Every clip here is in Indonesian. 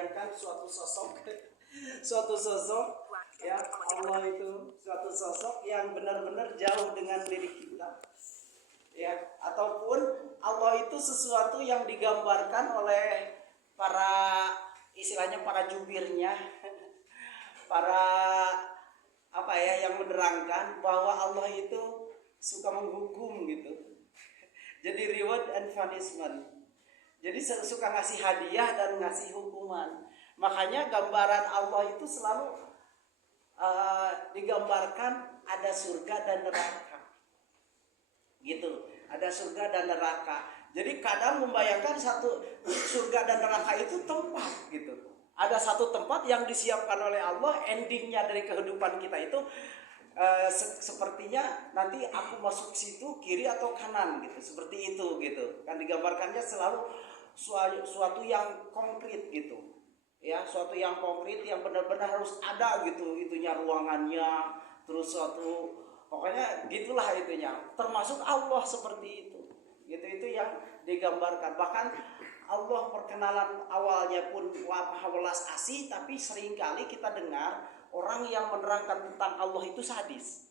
membayangkan suatu sosok suatu sosok ya, Allah itu suatu sosok yang benar-benar jauh dengan diri kita ya, ataupun Allah itu sesuatu yang digambarkan oleh para istilahnya para jubirnya para apa ya, yang menerangkan bahwa Allah itu suka menghukum gitu. Jadi reward and punishment. Jadi suka ngasih hadiah dan ngasih hukuman. Makanya gambaran Allah itu selalu digambarkan ada surga dan neraka. Gitu. Ada surga dan neraka. Jadi kadang membayangkan satu surga dan neraka itu tempat gitu. Ada satu tempat yang disiapkan oleh Allah, endingnya dari kehidupan kita itu sepertinya nanti aku masuk situ kiri atau kanan gitu, seperti itu gitu. Kan digambarkannya selalu suatu yang konkret gitu. Ya, suatu yang konkret yang benar-benar harus ada gitu, itunya ruangannya, terus suatu pokoknya gitulah itunya. Termasuk Allah seperti itu. Gitu itu yang digambarkan. Bahkan Allah perkenalan awalnya pun maha welas asih, tapi seringkali kita dengar orang yang menerangkan tentang Allah itu sadis.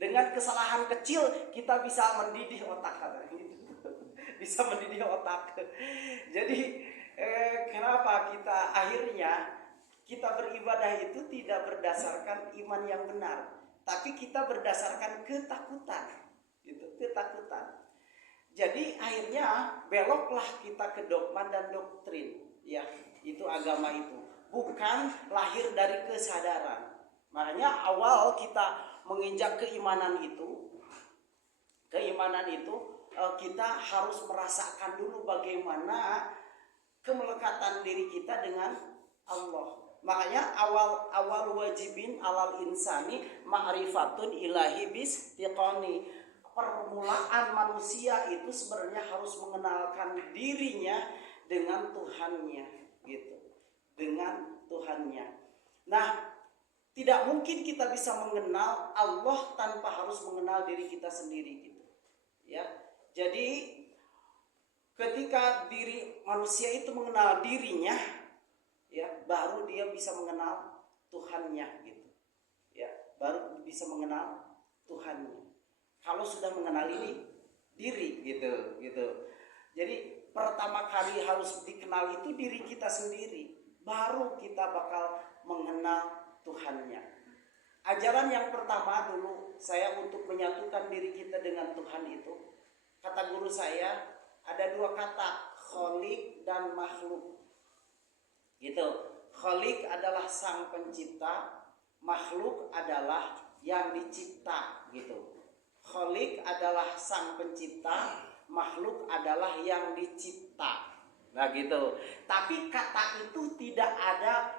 Dengan kesalahan kecil kita bisa mendidih otak gitu. Bisa mendidih otak. Jadi kenapa kita akhirnya kita beribadah itu tidak berdasarkan iman yang benar, tapi kita berdasarkan ketakutan. Gitu, ketakutan. Jadi akhirnya beloklah kita ke dogma dan doktrin, ya, itu agama itu bukan lahir dari kesadaran. Makanya awal kita menginjak keimanan itu kita harus merasakan dulu bagaimana kemelekatan diri kita dengan Allah. Makanya awal wajibin alal insani ma'rifatun ilahi bis tiqoni. Permulaan manusia itu sebenarnya harus mengenalkan dirinya dengan Tuhannya gitu. Dengan Tuhannya. Nah, tidak mungkin kita bisa mengenal Allah tanpa harus mengenal diri kita sendiri gitu. Ya. Jadi ketika diri manusia itu mengenal dirinya, ya, baru dia bisa mengenal Tuhannya gitu. Ya, baru bisa mengenal Tuhannya. Kalau sudah mengenal ini diri gitu. Jadi pertama kali harus dikenal itu diri kita sendiri, baru kita bakal mengenal Tuhannya. Ajaran yang pertama dulu saya untuk menyatukan diri kita dengan Tuhan itu, kata guru saya ada dua kata, kholik dan makhluk. Gitu. Kholik adalah sang pencipta, makhluk adalah yang dicipta gitu. Kholik adalah sang pencipta, makhluk adalah yang dicipta. Nah gitu. Tapi kata itu tidak ada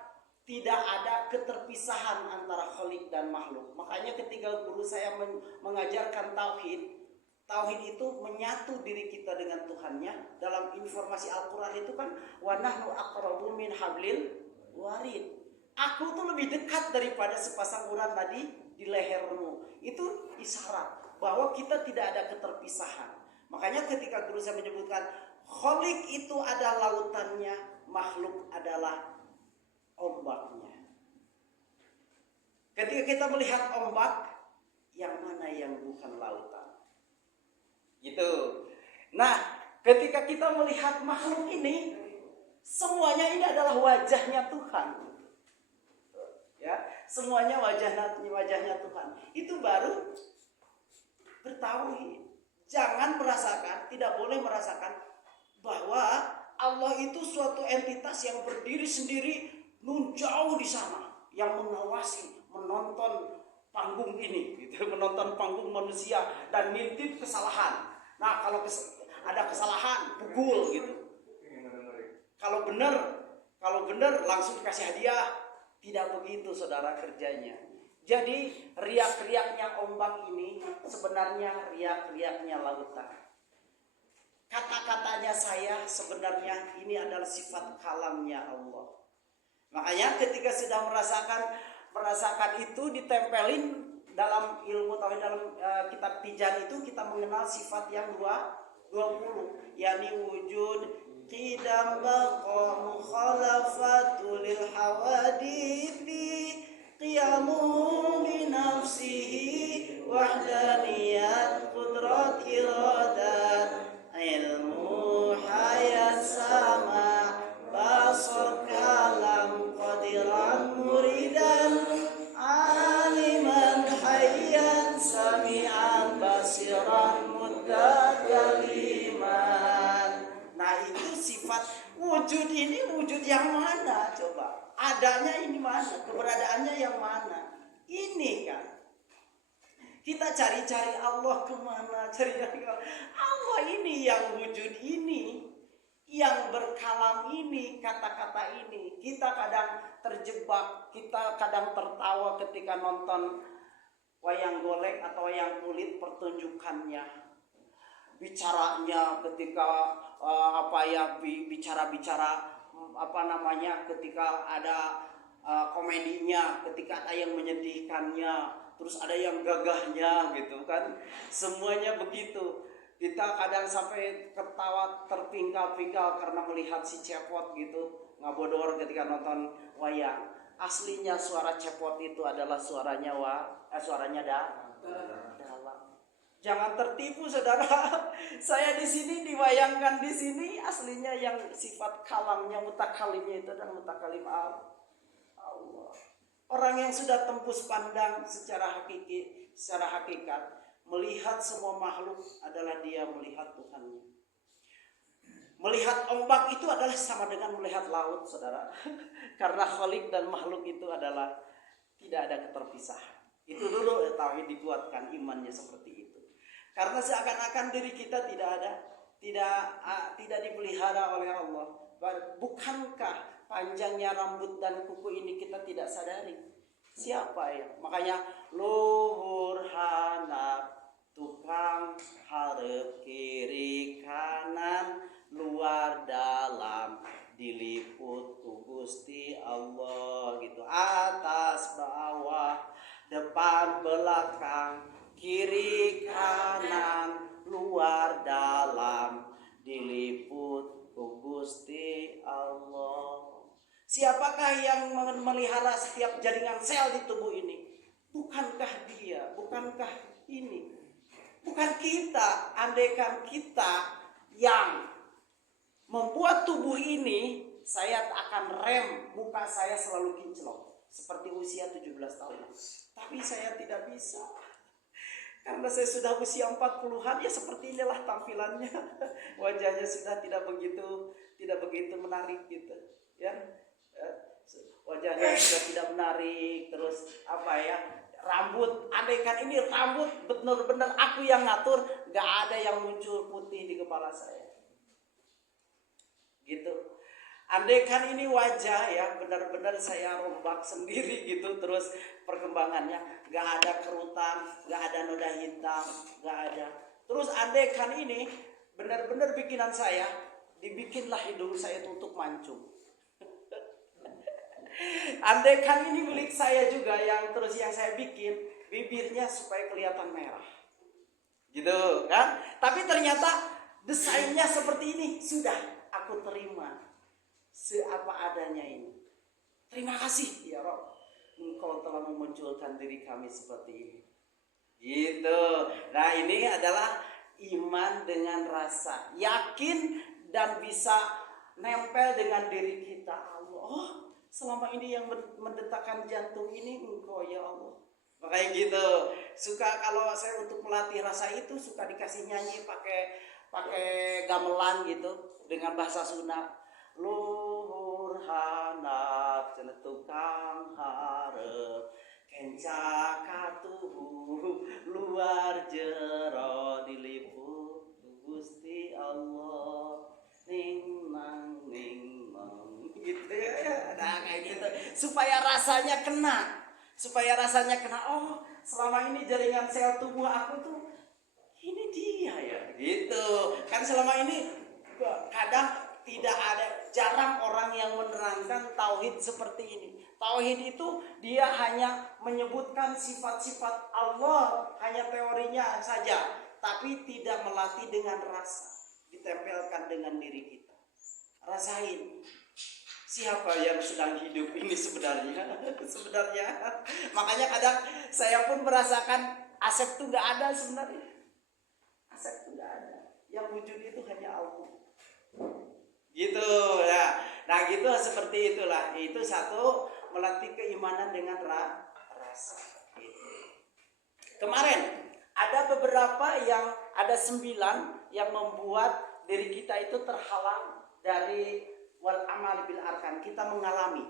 keterpisahan antara kholik dan makhluk. Makanya ketika guru saya mengajarkan tauhid itu menyatu diri kita dengan Tuhannya. Dalam informasi Al-Quran itu kan wa nahnu aqrabu min hablil warid. Aku tuh lebih dekat daripada sepasang urat tadi di lehermu. Itu isyarat bahwa kita tidak ada keterpisahan. Makanya ketika guru saya menyebutkan kholik itu ada lautannya, makhluk adalah ombaknya. Ketika kita melihat ombak, yang mana yang bukan lautan? Gitu. Nah, ketika kita melihat makhluk ini, semuanya ini adalah wajahnya Tuhan. Ya, semuanya wajahnya Tuhan. Itu baru bertauhid. Jangan merasakan, tidak boleh merasakan bahwa Allah itu suatu entitas yang berdiri sendiri jauh di sana, yang mengawasi, menonton panggung ini, gitu, menonton panggung manusia dan nitip kesalahan. Nah, kalau ada kesalahan, pukul gitu. Kalau benar langsung kasih hadiah. Tidak begitu saudara kerjanya. Jadi riak-riaknya ombak ini sebenarnya riak-riaknya lautan. Kata-katanya saya sebenarnya ini adalah sifat kalamnya Allah. Makanya ketika sudah merasakan itu ditempelin dalam ilmu tauhid, dalam kitab Tijan itu kita mengenal sifat yang 20, yakni wujud, qidam baqa mukhalafatu lil hawadithi qiyamuhu bi nafsihi wahdaniyat qudrat iradat ilmu hayat sama basar kalam qadiran muridan aliman hayyan sami'an basiran mutakaliman. Nah itu sifat wujud ini, wujud yang mana coba? Adanya ini mana? Keberadaannya yang mana? Ini kan kita cari-cari Allah kemana? Cari-cari Allah ini yang wujud ini, yang berkalam ini, kata-kata ini. Kita kadang terjebak, kita kadang tertawa ketika nonton wayang golek atau wayang kulit pertunjukannya. Bicaranya ketika bicara-bicara ketika ada komedinya, ketika ada yang menyedihkannya, terus ada yang gagahnya gitu kan. Semuanya begitu. Kita kadang sampai ketawa terpingkal-pingkal karena melihat si Cepot gitu ngabodor ketika nonton wayang. Aslinya suara Cepot itu adalah suaranya dalam. Jangan tertipu saudara. Saya di sini diwayangkan di sini aslinya yang sifat kalamnya mutakalimnya itu adalah mutakalim Allah. Orang yang sudah tembus pandang secara hakikat melihat semua makhluk adalah dia melihat Tuhannya. Melihat ombak itu adalah sama dengan melihat laut, saudara. Karena khalik dan makhluk itu adalah tidak ada keterpisahan. Itu dulu tauhid dikuatkan, imannya seperti itu. Karena seakan-akan diri kita tidak dipelihara oleh Allah. Bukankah panjangnya rambut dan kuku ini kita tidak sadari? Siapa ya? Makanya luhur handap tukang hareup kiri kanan luar dalam diliput ku Gusti Allah gitu. Atas bawah depan belakang kiri kanan luar dalam diliput ku Gusti Allah. Siapakah yang memelihara setiap jaringan sel di tubuh ini? Bukankah dia? Bukankah ini? Bukan kita. Andaikan kita yang membuat tubuh ini, saya akan rem muka saya selalu kinclong seperti usia 17 tahun. Tapi saya tidak bisa. Karena saya sudah usia 40-an, ya seperti inilah tampilannya. Wajahnya sudah tidak begitu menarik gitu, ya. Wajahnya sudah tidak menarik, terus rambut, andaikan ini rambut benar-benar aku yang ngatur, gak ada yang muncul putih di kepala saya. Gitu. Andaikan ini wajah ya benar-benar saya rombak sendiri gitu, terus perkembangannya gak ada kerutan, gak ada noda hitam, gak ada. Terus andaikan ini benar-benar bikinan saya, dibikinlah hidung saya tutup mancung. Andaikan ini milik saya juga yang saya bikin bibirnya supaya kelihatan merah, gitu kan? Tapi ternyata desainnya seperti ini, sudah aku terima seapa adanya ini. Terima kasih ya Rob, Engkau telah memunculkan diri kami seperti ini, gitu. Nah ini adalah iman dengan rasa yakin dan bisa nempel dengan diri kita. Allah, selama ini yang mendetakkan jantung ini Engkau ya Allah. Makanya gitu. Suka kalau saya untuk melatih rasa itu suka dikasih nyanyi pakai gamelan gitu dengan bahasa Sunda. Luhur handap cenah tukang hareup kenca katuhu luar jero diliput Gusti Allah ning mang gitu ya. Nah kayak gitu supaya rasanya kena, oh selama ini jaringan sel tubuh aku tuh ini dia ya gitu kan. Selama ini kadang jarang orang yang menerangkan tauhid seperti ini. Tauhid itu dia hanya menyebutkan sifat-sifat Allah, hanya teorinya saja, tapi tidak melatih dengan rasa, ditempelkan dengan diri kita. rasain. Siapa yang sedang hidup ini sebenarnya? Sebenarnya, makanya kadang saya pun merasakan Asep tuh nggak ada sebenarnya. Asep tuh nggak ada. Yang wujud itu hanya Allah. Gitu ya. Nah gitu seperti itulah. Itu satu, melatih keimanan dengan rasa. Gitu. Kemarin ada beberapa yang ada 9 yang membuat diri kita itu terhalang dari wal amal bil arkan. Kita mengalami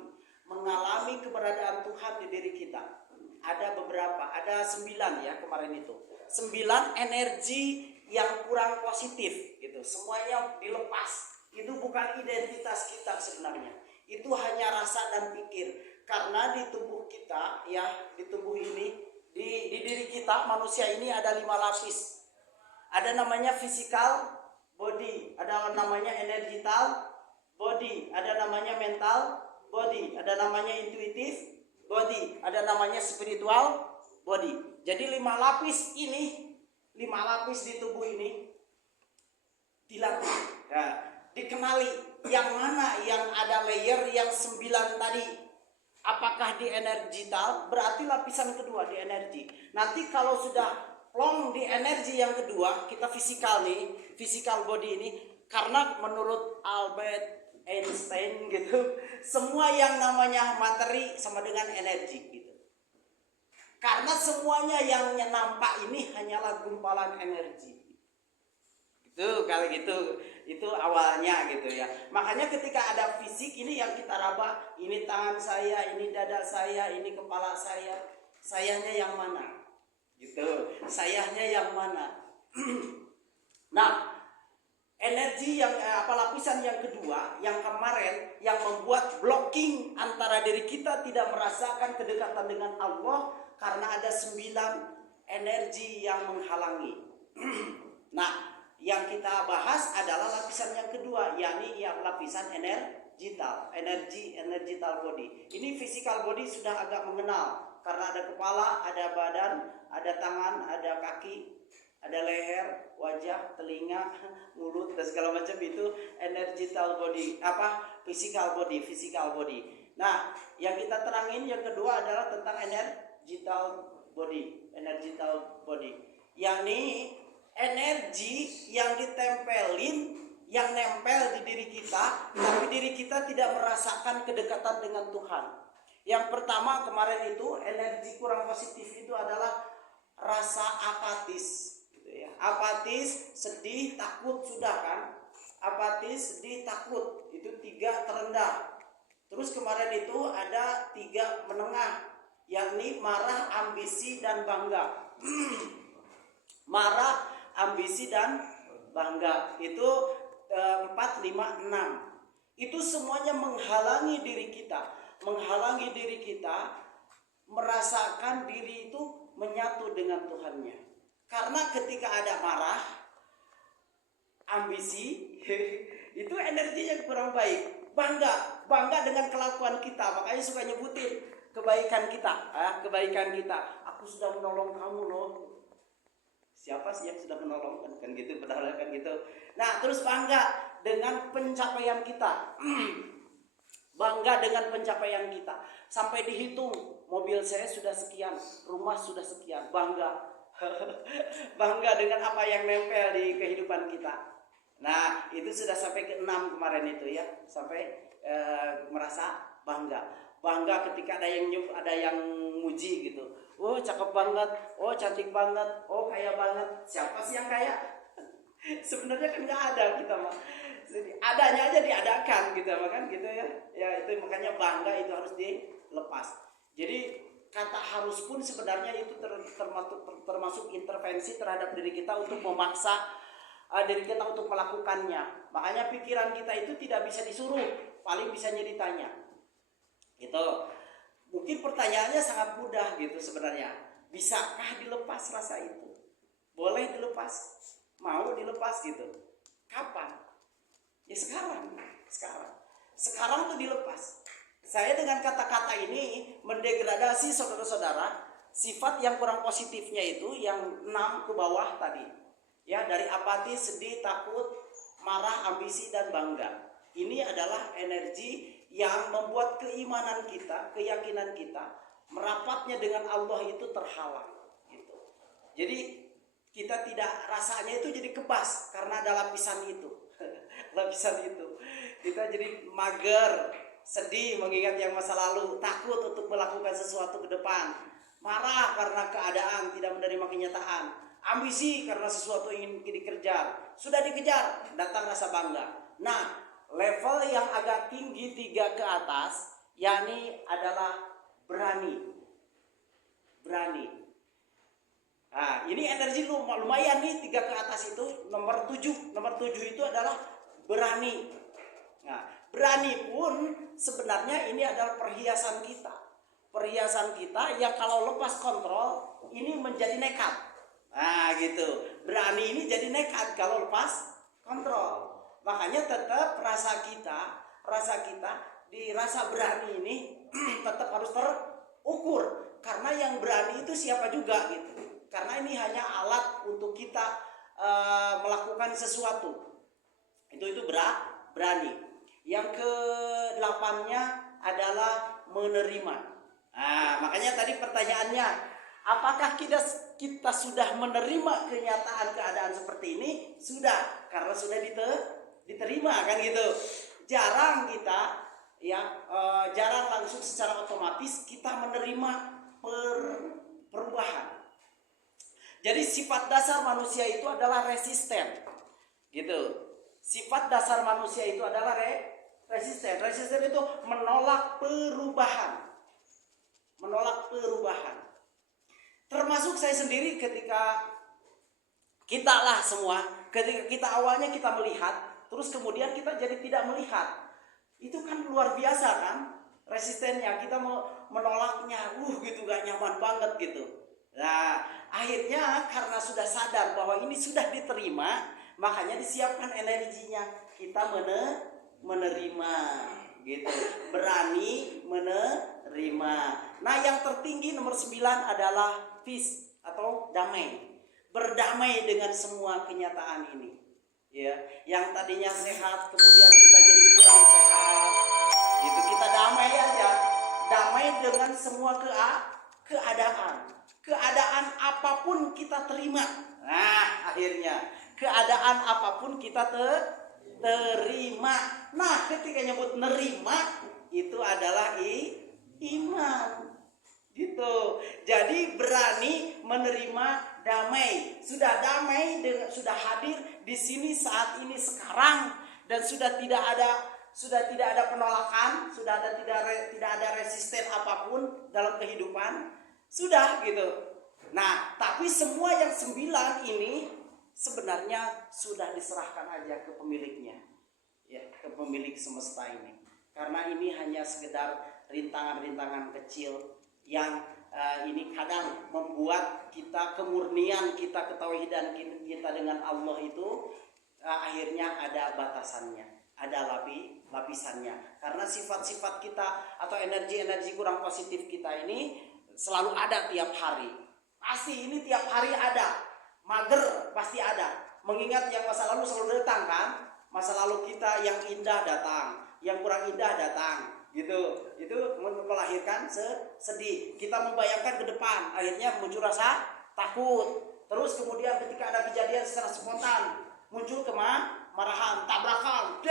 keberadaan Tuhan di diri kita. Ada beberapa, ada 9 ya kemarin itu. 9 energi yang kurang positif gitu. Semuanya dilepas. Itu bukan identitas kita sebenarnya. Itu hanya rasa dan pikir. Karena di tubuh kita ya, di tubuh ini, di diri kita manusia ini ada 5 lapis. Ada namanya physical body, ada namanya energetic body, ada namanya mental body, ada namanya intuitive body, ada namanya spiritual body. Jadi 5 lapis ini, 5 lapis di tubuh ini dilatih, nah, dikenali yang mana yang ada layer yang 9 tadi. Apakah di energital, berarti lapisan kedua di energi. Nanti kalau sudah plong di energi yang kedua, kita fisikal nih, physical body ini, karena menurut Albert Einstein gitu, semua yang namanya materi sama dengan energi gitu. Karena semuanya yang nampak ini hanyalah gumpalan energi. Itu kalau gitu, itu awalnya gitu ya. Makanya ketika ada fisik ini yang kita raba, ini tangan saya, ini dada saya, ini kepala saya, sayanya yang mana? Gitu. Sayanya yang mana? Nah, energi yang lapisan yang kedua, yang kemarin yang membuat blocking antara diri kita tidak merasakan kedekatan dengan Allah karena ada 9 energi yang menghalangi. Nah, yang kita bahas adalah lapisan yang kedua, yakni yang lapisan energital body. Ini physical body sudah agak mengenal karena ada kepala, ada badan, ada tangan, ada kaki, ada leher, wajah, telinga, mulut dan segala macam. Itu energital body, physical body. Nah, yang kita terangin yang kedua adalah tentang energital body, yakni energi yang ditempelin, yang nempel di diri kita, tapi diri kita tidak merasakan kedekatan dengan Tuhan. Yang pertama kemarin itu energi kurang positif itu adalah rasa apatis. Apatis, sedih, takut sudah kan? Apatis, sedih, takut itu 3 terendah. Terus kemarin itu ada 3 menengah, yakni marah, ambisi, dan bangga. Marah, ambisi, dan bangga itu 4, 5, 6. Itu semuanya menghalangi diri kita, merasakan diri itu menyatu dengan Tuhannya. Karena ketika ada marah, ambisi, itu energinya kurang baik. Bangga dengan kelakuan kita, makanya suka nyebutin kebaikan kita. Aku sudah menolong kamu loh. Siapa sih yang sudah menolong kan gitu, padahal kan gitu. Nah, terus bangga dengan pencapaian kita. Bangga dengan pencapaian kita. Sampai dihitung, mobil saya sudah sekian, rumah sudah sekian, bangga. Bangga dengan apa yang nempel di kehidupan kita. Nah, itu sudah sampai ke 6 kemarin itu ya, sampai merasa bangga ketika ada yang muji gitu. Oh, cakep banget, oh cantik banget, oh kaya banget. Siapa sih yang kaya? Sebenarnya kan nggak ada kita mah. Jadi adanya aja diadakan gitu kan gitu ya. Ya itu makanya bangga itu harus dilepas. Jadi kata harus pun sebenarnya itu termasuk intervensi terhadap diri kita untuk memaksa diri kita untuk melakukannya. Makanya pikiran kita itu tidak bisa disuruh, paling bisa nyeritain. Gitu. Mungkin pertanyaannya sangat mudah gitu sebenarnya. Bisakah dilepas rasa itu? Boleh dilepas? Mau dilepas gitu? Kapan? Ya sekarang. Sekarang tuh dilepas. Saya dengan kata-kata ini mendegradasi saudara-saudara sifat yang kurang positifnya itu yang 6 ke bawah tadi. Ya, dari apatis, sedih, takut, marah, ambisi, dan bangga. Ini adalah energi yang membuat keimanan kita, keyakinan kita, merapatnya dengan Allah itu terhalang. Gitu. Jadi kita tidak, rasanya itu jadi kebas karena ada lapisan itu. Lapisan itu. Kita jadi mager, sedih mengingat yang masa lalu, takut untuk melakukan sesuatu ke depan, marah karena keadaan tidak menerima kenyataan, ambisi karena sesuatu ingin dikejar, sudah dikejar, datang rasa bangga. Nah, level yang agak tinggi 3 ke atas, yakni adalah berani. Nah, ini energi lumayan nih 3 ke atas itu. Nomor 7 itu adalah berani. Nah, berani pun sebenarnya ini adalah perhiasan kita. Perhiasan kita yang kalau lepas kontrol ini menjadi nekat. Nah, gitu. Berani ini jadi nekat kalau lepas kontrol. Makanya tetap rasa kita di rasa berani ini tetap harus terukur. Karena yang berani itu siapa juga gitu. Karena ini hanya alat untuk kita melakukan sesuatu. Itu berani. Yang ke-8-nya adalah menerima. Nah, makanya tadi pertanyaannya, apakah kita sudah menerima kenyataan keadaan seperti ini? Sudah, karena sudah diterima kan gitu. Jarang kita jarang langsung secara otomatis kita menerima perubahan. Jadi sifat dasar manusia itu adalah resisten, gitu. Sifat dasar manusia itu adalah resisten. Resisten itu menolak perubahan. Termasuk saya sendiri ketika kita lah semua, ketika kita awalnya kita melihat, terus kemudian kita jadi tidak melihat. Itu kan luar biasa kan? Resistennya, kita mau menolaknya, gitu gak nyaman banget gitu. Nah, akhirnya karena sudah sadar bahwa ini sudah diterima, makanya disiapkan energinya. Kita menerima gitu. Berani menerima. Nah, yang tertinggi nomor 9 adalah peace atau damai. Berdamai dengan semua kenyataan ini. Ya, yang tadinya sehat kemudian kita jadi kurang sehat. Gitu, kita damai aja. Damai dengan semua keadaan. Keadaan apapun kita terima. Nah, akhirnya keadaan apapun kita terima. Nah, ketika nyebut nerima itu adalah iman. Gitu. Jadi berani menerima damai. Sudah damai, sudah hadir di sini saat ini sekarang, dan sudah tidak ada penolakan, tidak ada resisten apapun dalam kehidupan. Sudah gitu. Nah, tapi semua yang 9 ini sebenarnya sudah diserahkan aja ke pemiliknya. Ya, ke pemilik semesta ini. Karena ini hanya sekedar rintangan-rintangan kecil yang ini kadang membuat kita kemurnian kita, ketauhidan kita dengan Allah itu akhirnya ada batasannya, ada lapisannya. Karena sifat-sifat kita atau energi-energi kurang positif kita ini selalu ada tiap hari. Pasti ini tiap hari ada. Mager pasti ada. Mengingat yang masa lalu selalu datang kan. Masa lalu kita yang indah datang, yang kurang indah datang. Gitu. Itu melahirkan sedih. Kita membayangkan ke depan, akhirnya muncul rasa takut. Terus kemudian ketika ada kejadian secara spontan, muncul kemarahan, tabrakan,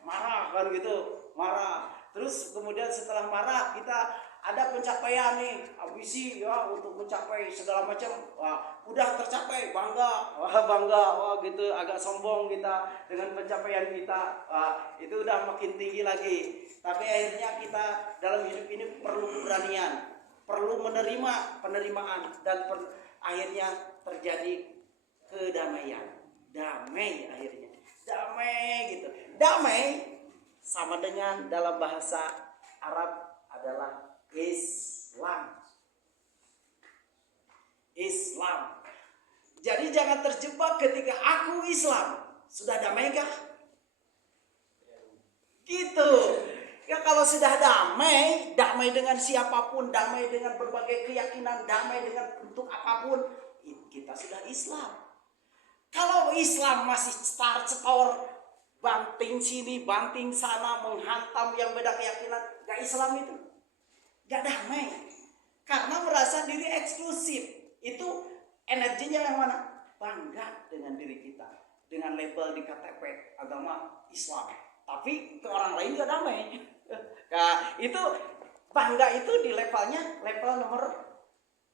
marah kan gitu. Marah. Terus kemudian setelah marah kita ada pencapaian nih, ambisi ya untuk mencapai segala macam. Wah, udah tercapai, bangga gitu, agak sombong kita dengan pencapaian kita. Wah, itu udah makin tinggi lagi. Tapi akhirnya kita dalam hidup ini perlu keberanian, perlu penerimaan dan akhirnya terjadi kedamaian. Damai akhirnya. Damai gitu. Damai sama dengan dalam bahasa Arab adalah Islam. Jadi jangan terjebak ketika aku Islam. Sudah damai kah? Gitu. Ya kalau sudah damai dengan siapapun, damai dengan berbagai keyakinan, damai dengan bentuk apapun, kita sudah Islam. Kalau Islam masih setor banting sini, banting sana, menghantam yang beda keyakinan. Gak Islam itu, gak damai. Karena merasa diri eksklusif. Itu energinya yang mana? Bangga dengan diri kita, dengan label di KTP agama Islam. Tapi ke orang lain gak damai. Nah, itu bangga itu di level nomor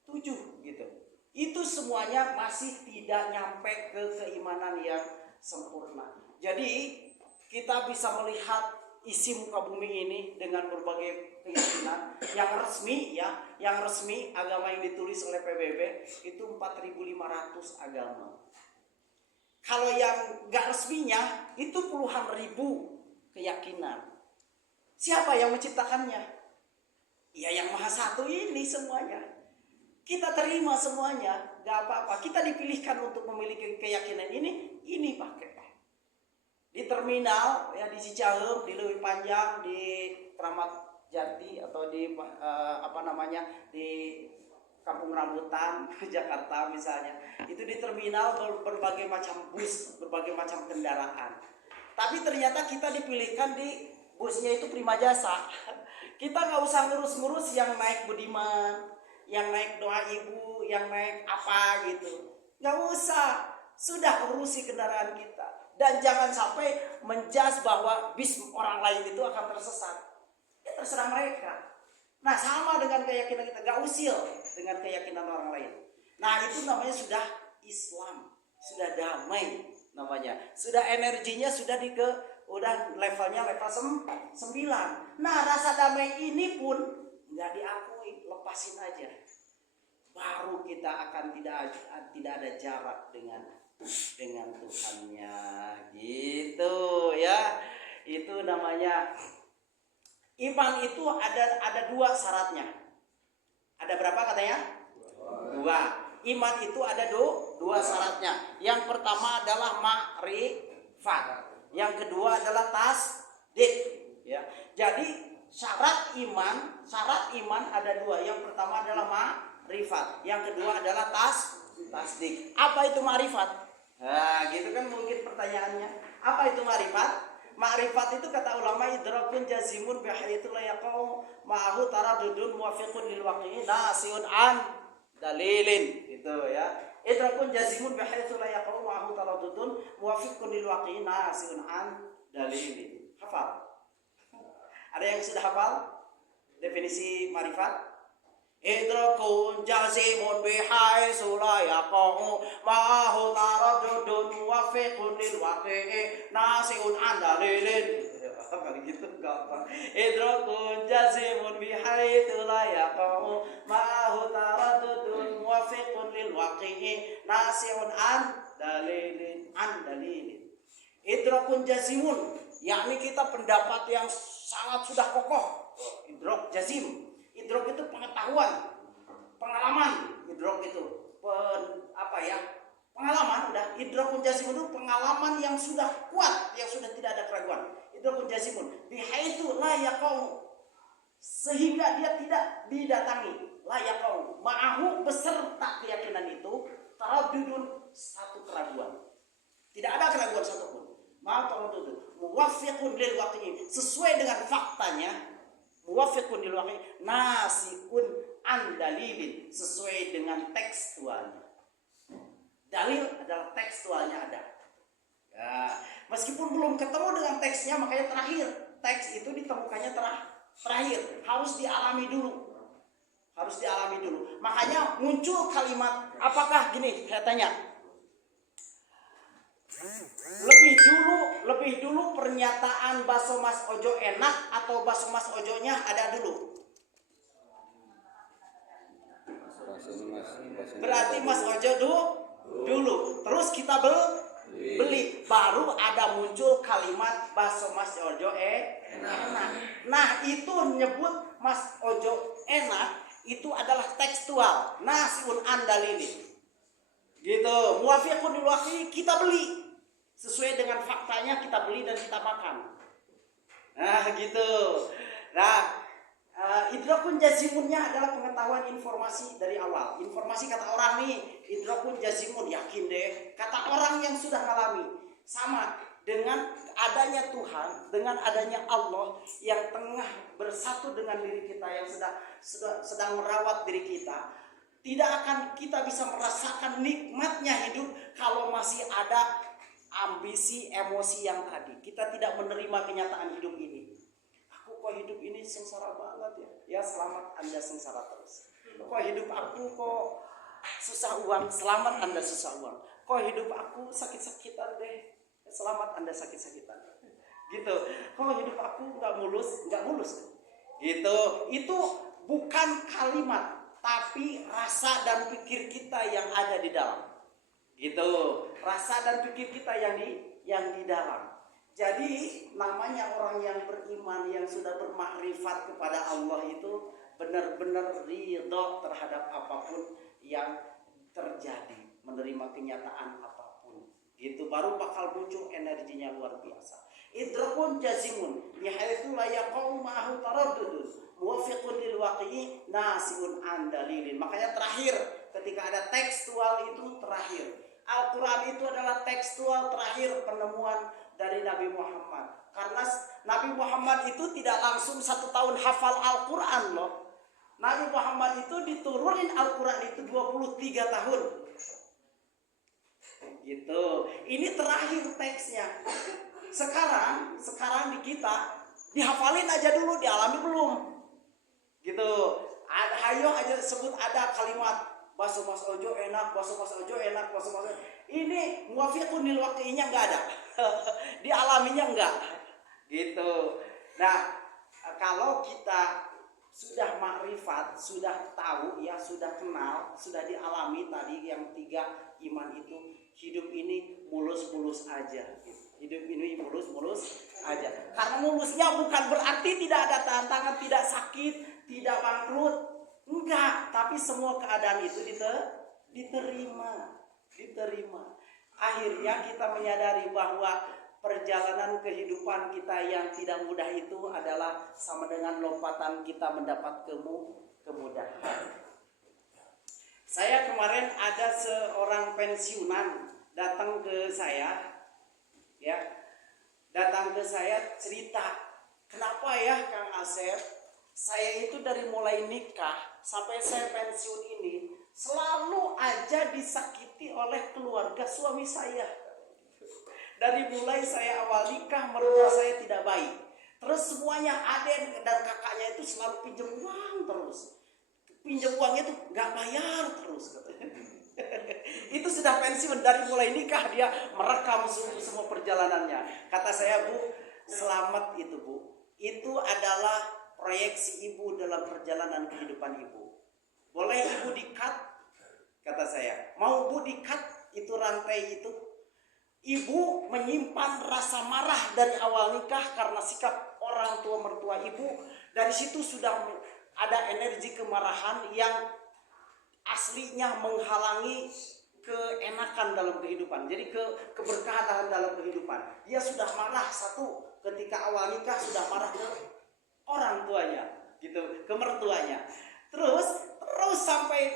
7 gitu. Itu semuanya masih tidak nyampe ke keimanan yang sempurna. Jadi kita bisa melihat isi muka bumi ini dengan berbagai keyakinan yang resmi ya, yang resmi agama yang ditulis oleh PBB itu 4.500 agama. Kalau yang gak resminya itu puluhan ribu keyakinan. Siapa yang menciptakannya? Ya yang Maha Satu ini semuanya. Kita terima semuanya, gak apa-apa. Kita dipilihkan untuk memiliki keyakinan ini pakai. Di terminal, ya di Cicahem, di Leuwi Panjang, di Kramat Jati atau di di Kampung Rambutan, Jakarta misalnya. Itu di terminal berbagai macam bus, berbagai macam kendaraan. Tapi ternyata kita dipilihkan di busnya itu Prima Jasa. Kita nggak usah ngurus-ngurus yang naik Budiman, yang naik Doa Ibu, yang naik apa gitu. Nggak usah, sudah urusi kendaraan kita. Dan jangan sampai menjudge bahwa bis orang lain itu akan tersesat. Ya terserah mereka. Nah sama dengan keyakinan kita, gak usil dengan keyakinan orang lain. Nah itu namanya sudah Islam, sudah damai namanya. Sudah energinya sudah udah levelnya level 9. Nah rasa damai ini pun gak diakui, lepasin aja. Baru kita akan tidak ada jarak dengan Tuhannya gitu ya. Itu namanya iman. Itu ada 2 syaratnya. Ada berapa katanya? 2. Iman itu ada 2 syaratnya. Yang pertama adalah ma'rifat, yang kedua adalah tasdik ya. Jadi syarat iman ada 2. Yang pertama adalah ma'rifat, yang kedua adalah tasdik. Apa itu ma'rifat? Nah, gitu kan mungkin pertanyaannya. Apa itu ma'rifat? Ma'rifat itu kata ulama idrakun jazimun bihaitsu la yaqau ma'ahu taraddudun muwafiqun lil waqi'i nasiun an dalilin gitu ya. Idrakun jazimun bihaitsu la yaqau ma'ahu taraddudun muwafiqun lil waqi'i nasiun an dalilin. Hafal? Ada yang sudah hafal definisi ma'rifat? Idrakun jazimun bihaitsu la yaqau ma'ahu taraddudun muwafiqun lil waqi'i nasiun an dalilin. Gitu gampang. Idrakun jazimun bihaitsu la yaqau ma'ahu taraddudun muwafiqun lil waqi'i nasiun an dalilin. Idrakun jazimun, yakni kita pendapat yang sangat sudah kokoh. Idrak jazim. Idrok itu pengetahuan, pengalaman. Idrok itu pengalaman. Udah, idrokun jasimun itu pengalaman yang sudah kuat, yang sudah tidak ada keraguan. Idrokun jasimun bihaitsu la yaqau, sehingga dia tidak didatangi. La yaqau ma'ahu, beserta keyakinan itu taraddudun, satu keraguan. Tidak ada keraguan satupun. Ma'ahu taraddudun muwaffiqun lil waqi'i, sesuai dengan faktanya. Muwafiqun lil waqi' nasiun an dalilin, sesuai dengan tekstualnya. Dalil adalah tekstualnya ada. Ya, meskipun belum ketemu dengan teksnya, makanya terakhir. Teks itu ditemukannya terakhir. Harus dialami dulu. Makanya muncul kalimat, apakah gini, saya tanya. Lebih dulu pernyataan bakso Mas Ojo enak atau bakso Mas Ojonya ada dulu? Berarti Mas Ojo dulu. Terus kita beli, baru ada muncul kalimat bakso Mas Ojo enak. Nah, itu nyebut Mas Ojo enak itu adalah tekstual. Nasiun andalili. Gitu. Muwafiqun lil waqi', kita beli. Sesuai dengan faktanya kita beli dan kita makan. Nah gitu. Nah idrakun jazimunnya adalah pengetahuan informasi dari awal. Informasi kata orang nih, idrakun jazimun, yakin deh. Kata orang yang sudah mengalami. Sama dengan adanya Tuhan, dengan adanya Allah yang tengah bersatu dengan diri kita, yang sedang merawat diri kita, tidak akan kita bisa merasakan nikmatnya hidup kalau masih ada ambisi, emosi yang tadi. Kita tidak menerima kenyataan hidup ini. Aku kok hidup ini sengsara banget ya. Ya selamat Anda sengsara terus. Kok hidup aku kok susah uang, selamat Anda susah uang. Kok hidup aku sakit-sakitan deh, selamat Anda sakit-sakitan. Gitu. Kok hidup aku nggak mulus. Gitu. Itu bukan kalimat, tapi rasa dan pikir kita yang ada di dalam. Gitu. Rasa dan pikir kita yang di dalam. Jadi namanya orang yang beriman, yang sudah bermakrifat kepada Allah itu benar-benar ridho terhadap apapun yang terjadi, menerima kenyataan apapun. Itu baru bakal muncul energinya luar biasa. Idrakun jazimun bihaitsu la yaqau ma'ahu taraddudun muwaffiqun lil waqi'i nasiun an dalilin. Makanya terakhir ketika ada tekstual itu terakhir. Al-Qur'an itu adalah tekstual terakhir penemuan dari Nabi Muhammad. Karena Nabi Muhammad itu tidak langsung 1 tahun hafal Al-Qur'an loh. Nabi Muhammad itu diturunin Al-Qur'an itu 23 tahun. Gitu. Ini terakhir teksnya. Sekarang di kita dihafalin aja dulu, dialami belum? Gitu. Hayo aja sebut ada kalimat baso mas ojo enak, baso mas ojo enak, baso mas ojo. Ini muwafiqun lil waqi'inya enggak ada. Dialaminya enggak. Gitu. Nah, kalau kita sudah makrifat, sudah tahu ya, sudah kenal, sudah dialami tadi yang 3 iman itu, hidup ini mulus-mulus aja. Hidup ini mulus-mulus aja. Karena mulusnya bukan berarti tidak ada tantangan, tidak sakit, tidak bangkrut. Enggak, tapi semua keadaan itu diterima. Akhirnya kita menyadari bahwa perjalanan kehidupan kita yang tidak mudah itu adalah sama dengan lompatan kita mendapat kemudahan. Saya kemarin ada seorang pensiunan datang ke saya, ya, cerita, kenapa ya Kang Asep, saya itu dari mulai nikah sampai saya pensiun ini selalu aja disakiti oleh keluarga suami saya. Dari mulai saya awal nikah, mertua saya tidak baik. Terus semuanya adik dan kakaknya itu selalu pinjam uang terus. Pinjam uangnya itu nggak bayar terus. Itu sudah pensiun, dari mulai nikah dia merekam semua perjalanannya. Kata saya, Bu, selamat itu Bu. Itu adalah proyeksi ibu dalam perjalanan kehidupan ibu. Boleh ibu di-cut? Kata saya. Mau Bu di-cut itu rantai itu? Ibu menyimpan rasa marah dari awal nikah karena sikap orang tua mertua ibu. Dari situ sudah ada energi kemarahan yang aslinya menghalangi keenakan dalam kehidupan. Jadi keberkahan dalam kehidupan. Dia sudah marah satu ketika awal nikah, sudah marah ke orang tuanya, gitu, ke mertuanya. Terus sampai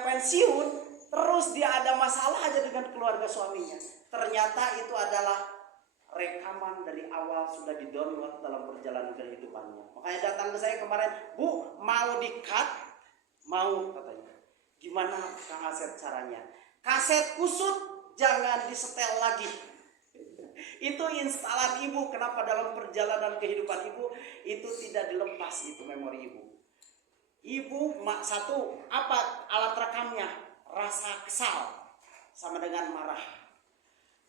pensiun, terus dia ada masalah aja dengan keluarga suaminya. Ternyata itu adalah rekaman dari awal sudah di-download dalam perjalanan kehidupannya. Makanya datang ke saya kemarin, Bu, mau di-cut? Mau, katanya. Gimana Kang Asep caranya? Kaset kusut jangan disetel lagi. Itu instalan ibu. Kenapa dalam perjalanan kehidupan ibu itu tidak dilepas, itu memori ibu. Ibu satu, apa alat rekamnya? Rasa kesal sama dengan marah,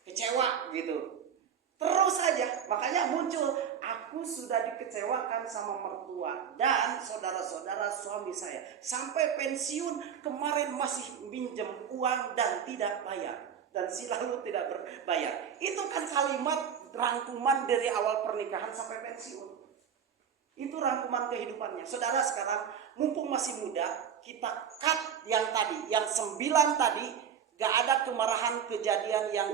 kecewa gitu. Terus aja, makanya muncul, aku sudah dikecewakan sama mertua dan saudara-saudara suami saya. Sampai pensiun kemarin masih pinjam uang dan tidak bayar. Dan selalu tidak berbayar. Itu kan kalimat rangkuman dari awal pernikahan sampai pensiun. Itu rangkuman kehidupannya. Saudara sekarang, mumpung masih muda, kita cut yang tadi, yang 9 tadi, gak ada kemarahan kejadian yang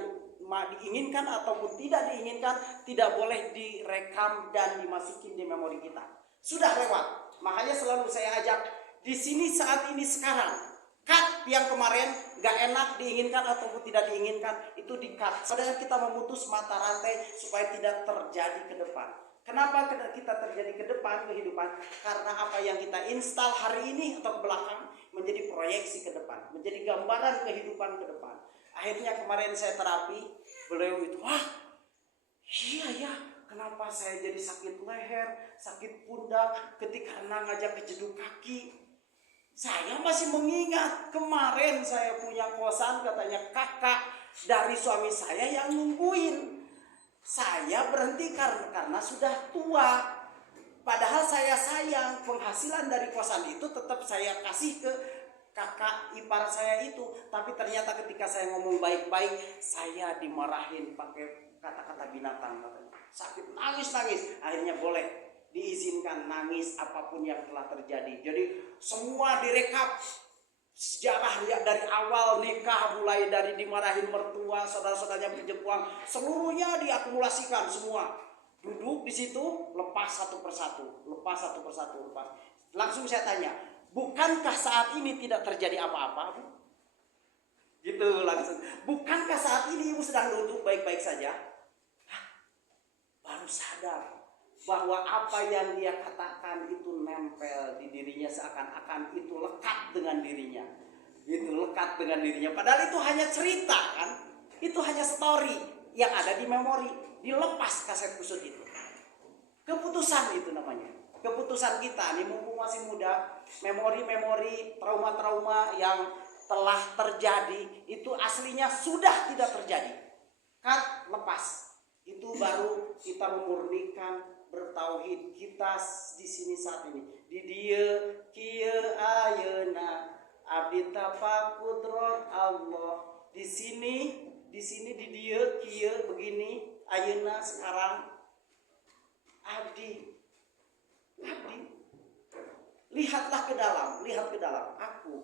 diinginkan ataupun tidak diinginkan, tidak boleh direkam dan dimasukin di memori kita. Sudah lewat. Makanya selalu saya ajak di sini saat ini sekarang. Cut yang kemarin gak enak, diinginkan ataupun tidak diinginkan, itu di-cut. Padahal kita memutus mata rantai supaya tidak terjadi ke depan. Kenapa kita terjadi ke depan kehidupan? Karena apa yang kita install hari ini atau ke belakang menjadi proyeksi ke depan, menjadi gambaran kehidupan ke depan. Akhirnya kemarin saya terapi, beliau itu, wah iya ya, kenapa saya jadi sakit leher, sakit pundak ketika ngajak kejeduk kaki. Saya masih mengingat kemarin saya punya kosan, katanya kakak dari suami saya yang nungguin. Saya berhenti karena sudah tua. Padahal saya sayang, penghasilan dari kosan itu tetap saya kasih ke kakak ipar saya itu. Tapi ternyata ketika saya ngomong baik-baik, saya dimarahin pakai kata-kata binatang. Sakit, nangis. Akhirnya boleh diizinkan nangis apapun yang telah terjadi. Jadi semua direkap sejarah dari awal nikah, mulai dari dimarahin mertua, saudara-saudaranya berjebak, seluruhnya diakumulasikan semua. Duduk di situ, lepas satu persatu. Langsung saya tanya, bukankah saat ini tidak terjadi apa-apa, Bu? Gitu langsung. Bukankah saat ini Ibu sedang duduk baik-baik saja? Baru sadar bahwa apa yang dia katakan itu nempel di dirinya, seakan-akan itu lekat dengan dirinya. Padahal itu hanya cerita kan, itu hanya story yang ada di memori. Dilepas kaset kusut itu. Keputusan itu namanya. Keputusan kita nih mumpung masih muda, memori-memori, trauma-trauma yang telah terjadi itu aslinya sudah tidak terjadi. Kan lepas. Itu baru kita memurnikan, bertauhid. Kita di sini saat ini di dieu kieu ayeuna abdi tapa kudrat Allah. Di sini di dieu kieu begini ayeuna sekarang abdi. Lihat ke dalam aku.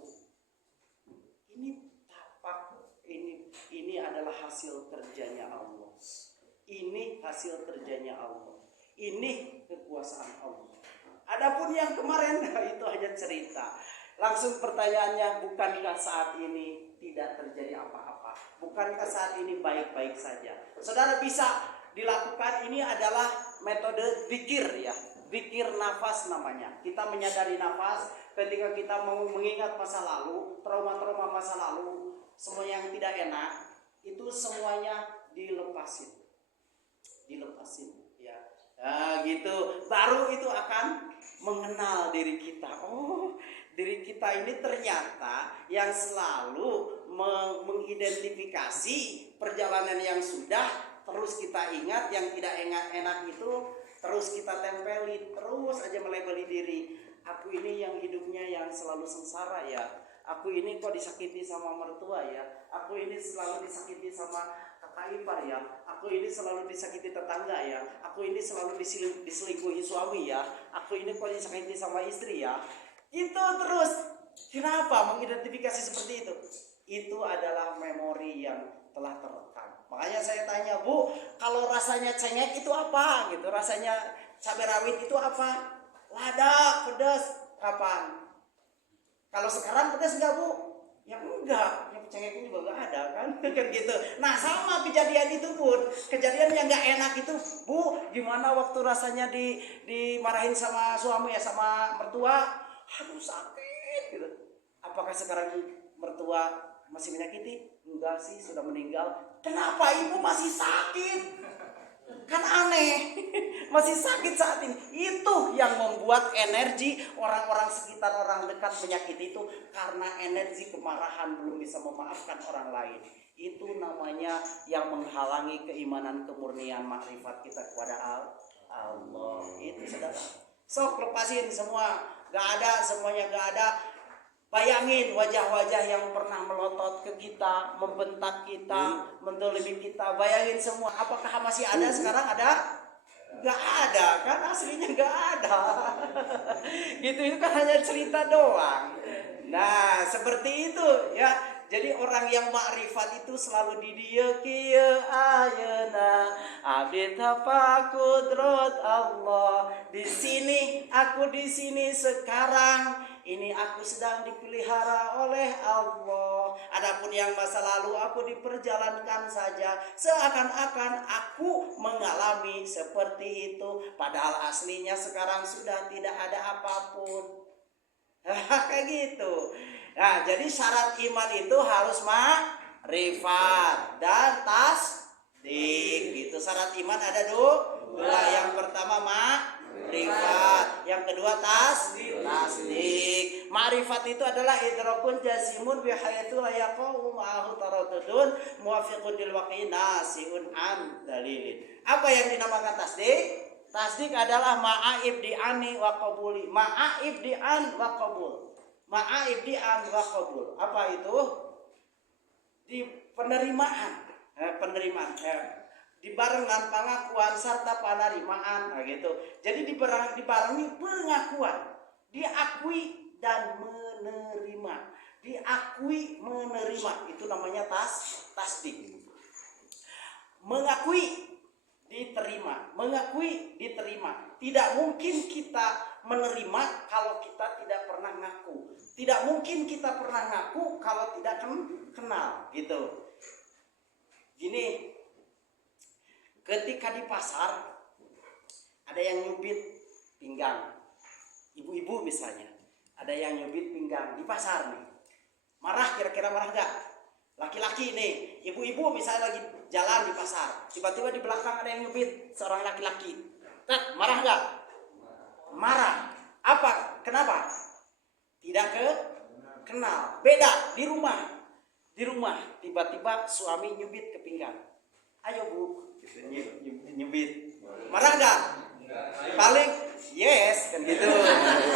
Ini tapak, ini adalah hasil kerjanya Allah. Ini hasil kerjanya Allah. Ini kekuasaan Allah. Adapun yang kemarin itu hanya cerita. Langsung pertanyaannya, bukankah saat ini tidak terjadi apa-apa? Bukankah saat ini baik-baik saja? Saudara bisa dilakukan, ini adalah metode zikir ya. Zikir nafas namanya. Kita menyadari nafas ketika kita mau mengingat masa lalu, trauma-trauma masa lalu, semua yang tidak enak, itu semuanya dilepasin ya. Nah, gitu. Baru itu akan mengenal diri kita. Oh, diri kita ini ternyata yang selalu mengidentifikasi perjalanan yang sudah terus kita ingat, yang tidak enak itu terus kita tempeli, terus aja melebeli diri. Aku ini yang hidupnya yang selalu sengsara ya. Aku ini kok disakiti sama mertua ya. Aku ini selalu disakiti sama kakak ipar ya. Aku ini selalu disakiti tetangga ya. Aku ini selalu diselingkuhi suami ya. Aku ini kok disakiti sama istri ya. Itu terus. Kenapa mengidentifikasi seperti itu? Itu adalah memori yang telah terekam. Makanya saya tanya, Bu, kalau rasanya cengek itu apa? Gitu. Rasanya cabai rawit itu apa? Lada, pedas. Kapan? Kalau sekarang pedas enggak, Bu? Ya enggak, yang cengeknya juga enggak ada kan? Kan gitu. Nah, sama kejadian itu pun, kejadian yang enggak enak itu, Bu, gimana waktu rasanya dimarahin sama suami ya, sama mertua? Aduh, sakit gitu. Apakah sekarang mertua masih menyakiti? Enggak sih, sudah meninggal. Kenapa Ibu masih sakit? Kan aneh. Masih sakit saat ini. Itu yang membuat energi orang-orang sekitar, orang dekat menyakiti itu karena energi kemarahan, belum bisa memaafkan orang lain. Itu namanya yang menghalangi keimanan, kemurnian, makrifat kita kepada Allah. Itu saudara. Sok lepasin semua. Gak ada, semuanya gak ada. Bayangin wajah-wajah yang pernah melotot ke kita, membentak kita, mendolimi kita. Bayangin semua. Apakah masih ada sekarang? Ada? Gak ada kan, aslinya gak ada. Gitu, itu kan hanya cerita doang. Nah, seperti itu ya. Jadi orang yang makrifat itu selalu di dieu kieu ayeuna abdi tapa kudrat Allah. Di sini, aku di sini sekarang. ini aku sedang dipelihara oleh Allah. Adapun yang masa lalu aku diperjalankan saja, seakan-akan aku mengalami seperti itu, padahal aslinya sekarang sudah tidak ada apapun. Kayak gitu. Nah, jadi syarat iman itu harus ma'rifat dan tasdik. Gitu. Syarat iman ada dua. Yang pertama ma'rifat, yang kedua tasdik. Ma'rifat itu adalah idrakun jazimun bihaitsu la yaqau ma'ahu taraddudun muwafiqun lil waqi nasiun an dalilin. Apa yang dinamakan tasdik? Tasdik adalah ma'ibdi'ani wa qabuli. Ma'ibdi'an wa qabul. Ma'ibdi'an wa qabul. Apa itu? Di penerimaan. Penerimaan. Dibarengan pengakuan serta penerimaan. Nah gitu. Jadi dibarengi pengakuan. Diakui dan menerima. Diakui menerima. Itu namanya tasdik. Mengakui diterima, mengakui diterima. Tidak mungkin kita menerima kalau kita tidak pernah ngaku. Tidak mungkin kita pernah ngaku kalau tidak kenal, gitu. Gini, ketika di pasar ada yang nyubit pinggang, ibu-ibu misalnya, ada yang nyubit pinggang di pasar nih. Marah, kira-kira marah nggak? Laki-laki nih, ibu-ibu misalnya lagi jalan di pasar, tiba-tiba di belakang ada yang nyubit seorang laki-laki. Marah nggak? Marah. Apa? Kenapa? Tidak kenal. Beda di rumah. Di rumah tiba-tiba suami nyubit ke pinggang. Ayo bu, gitu, nyubit. Marah nggak? Paling yes kan gitu.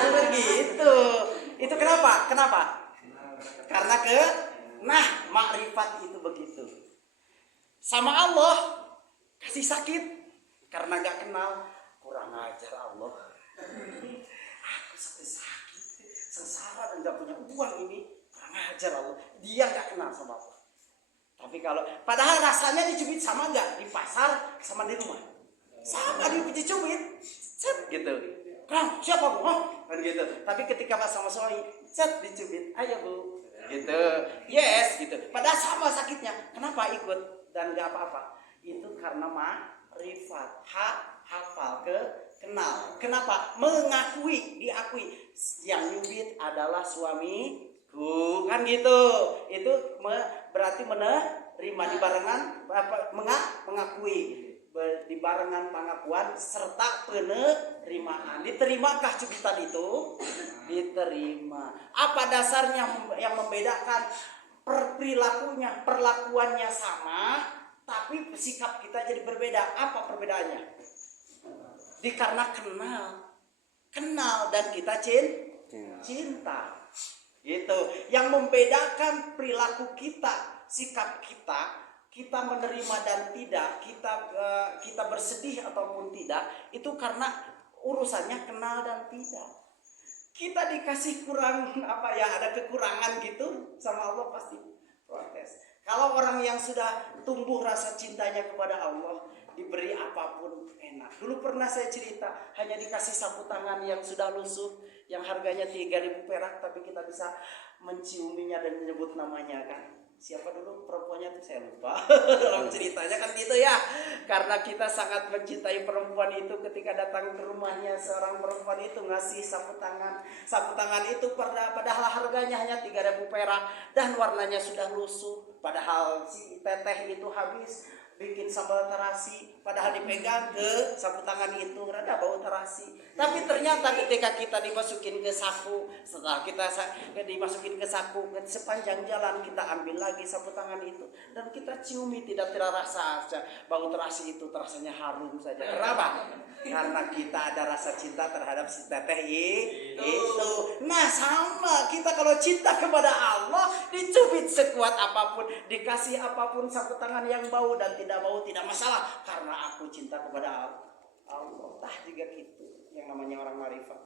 Begitu. Itu kenapa? Karena makrifat itu begitu. Sama Allah kasih sakit karena gak kenal, kurang ajar Allah. Aku sakit, sengsara dan gak punya uang ini, kurang ajar Allah. Dia gak kenal sama Allah. Tapi kalau padahal rasanya dicubit sama gak di pasar sama di rumah, sama dicubit, set gitu. Kang siapa bu? Kan gitu. Tapi ketika pas sama suami, set dicubit, ayo bu. Gitu, yes gitu. Padahal sama sakitnya, kenapa ikut dan gak apa-apa? Itu karena ma'rifat, hafal, kenal. Kenapa? Mengakui, diakui. Yang nyubit adalah suamiku, kan gitu. Itu berarti menerima dibarengan mengakui, dibarengan pengakuan serta penerimaan. Diterimakah cubitan itu? Diterima. Apa dasarnya yang membedakan? Perlakuannya sama, tapi sikap kita jadi berbeda. Apa perbedaannya? Karena kenal dan kita cinta. Gitu. Yang membedakan perilaku kita, sikap kita menerima dan tidak, kita bersedih ataupun tidak, itu karena urusannya kenal dan tidak. Kita dikasih kurang ada kekurangan gitu sama Allah pasti protes. Kalau orang yang sudah tumbuh rasa cintanya kepada Allah, diberi apapun enak. Dulu pernah saya cerita, hanya dikasih sapu tangan yang sudah lusuh, yang harganya 3.000 perak, tapi kita bisa menciuminya dan menyebut namanya kan. Siapa dulu perempuannya tuh saya lupa. Dalam ceritanya kan gitu ya. Karena kita sangat mencintai perempuan itu, ketika datang ke rumahnya seorang perempuan itu ngasih sapu tangan. Sapu tangan itu padahal harganya hanya 3.000 perak dan warnanya sudah lusuh. Padahal si teteh itu habis bikin sambal terasi, padahal dipegang ke sapu tangan itu rada bau terasi. Tapi ternyata ketika kita dimasukin ke saku, setelah kita dimasukin ke saku, sepanjang jalan kita ambil lagi sapu tangan itu dan kita ciumi, tidak terasa bau terasi itu, terasanya harum saja. Kenapa? Karena kita ada rasa cinta terhadap si teteh itu. Nah sama kita kalau cinta kepada Allah, dicubit sekuat apapun, dikasih apapun sapu tangan yang bau dan tidak bau, tidak masalah, karena aku cinta kepada Allah. Juga gitu yang namanya orang ma'rifat.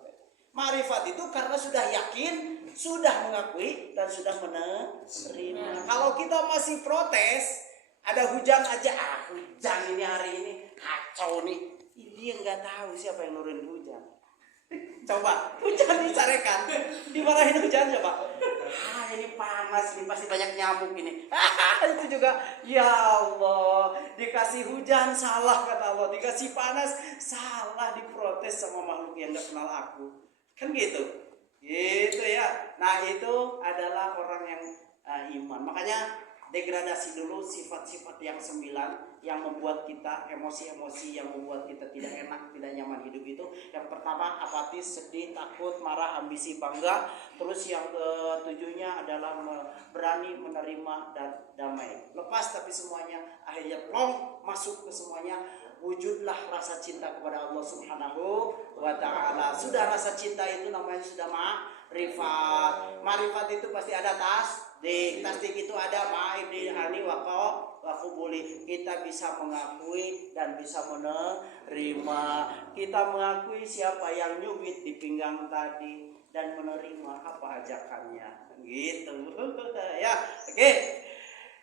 Ma'rifat itu karena sudah yakin, sudah mengakui dan sudah menerima. Kalau kita masih protes, ada hujan aja, hujan ini hari ini kacau nih, dia nggak tahu siapa yang nurunin hujan. Coba hujan dicarekan, dimarahin hujan coba. Ini panas, ini pasti banyak nyamuk ini. Itu juga, ya Allah, dikasih hujan salah kata Allah, dikasih panas salah, diprotes sama makhluk yang gak kenal aku. Kan gitu. Gitu ya. Nah itu adalah orang yang iman. Makanya degradasi dulu sifat-sifat yang 9 yang membuat kita emosi-emosi, yang membuat kita tidak enak, tidak nyaman hidup itu. Yang pertama apatis, sedih, takut, marah, ambisi, bangga. Terus yang ketujuhnya adalah berani menerima dan damai. Lepas tapi semuanya akhirnya plong masuk ke semuanya. Wujudlah rasa cinta kepada Allah Subhanahu wa ta'ala. Sudah rasa cinta itu namanya sudah ma'rifat. Ma'rifat itu pasti ada tasdik itu ada ma'ibdi ani wakubuli. Kita bisa mengakui dan bisa menerima. Kita mengakui siapa yang nyubit di pinggang tadi dan menerima apa ajakannya. Gitu. Ya, oke.